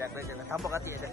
jangan jangan tambah kat dia dah.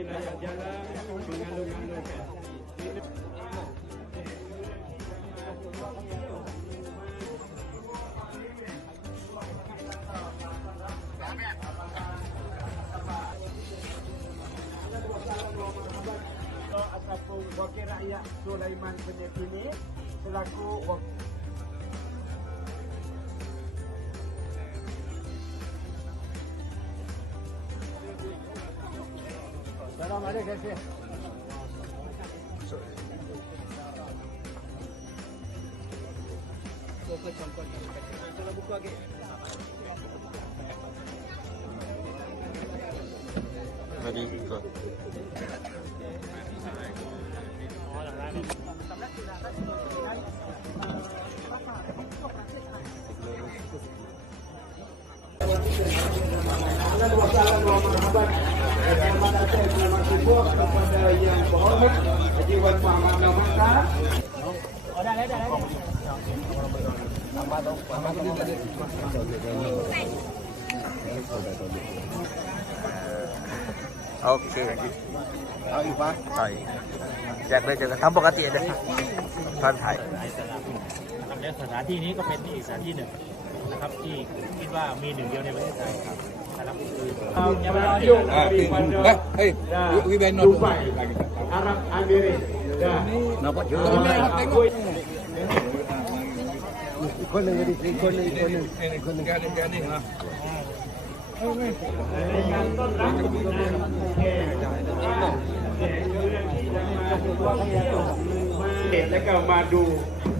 pemimpin rakyat jalan mengalung-alung. Ataupun wakil rakyat Sulaiman Penyekini selaku wakil Abang ada saya share. Buka lagi. Mari ikut. dan wassalamualaikum warahmatullahi wabarakatuh. Terima kasih kepada semua kepada yang berhormat, Haji Wan Muhammad Nomata. Ada, ada, โอเคเอาอีกปะใช่แจกเลยจะทำปกติเลยท่านไทยสถานที่นี้ก็เป็นอีกสถานที่หนึ่งนะครับที่คิดว่ามีหนึ่งเดียวในประเทศไทยครับอาราบอเมรกาคนหนึ่งคนหนึ่่งนหนนหนึ่งคนหนึ่งคนหนึนนึ่งคนหนึ่งนนึ่นหนึ่ง่งคคนหนึ่งคนหนึ่งคนหนึ่งคนหนึ่งคนหนึ่งคนหนึ่งคนหนึ่ง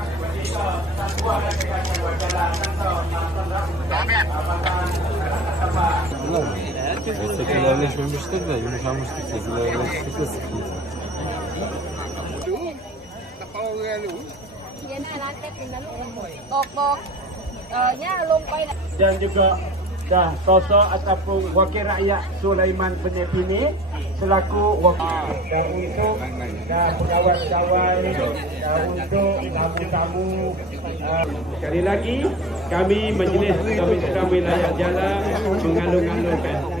Sıkılarlaşmamıştık da yumuşamıştık da sıkılarlaşmıştık da sıkılarlaşmıştık da dan juga dah sosok ataupun wakil rakyat Sulaiman Penepini selaku wakil ah, dan, wakil, itu, dah, jawa -jawa, dan jawa -jawa, untuk dan pegawai-pegawai dan untuk tamu-tamu sekali lagi kami menjelis kami sedang wilayah jalan mengalung-alungkan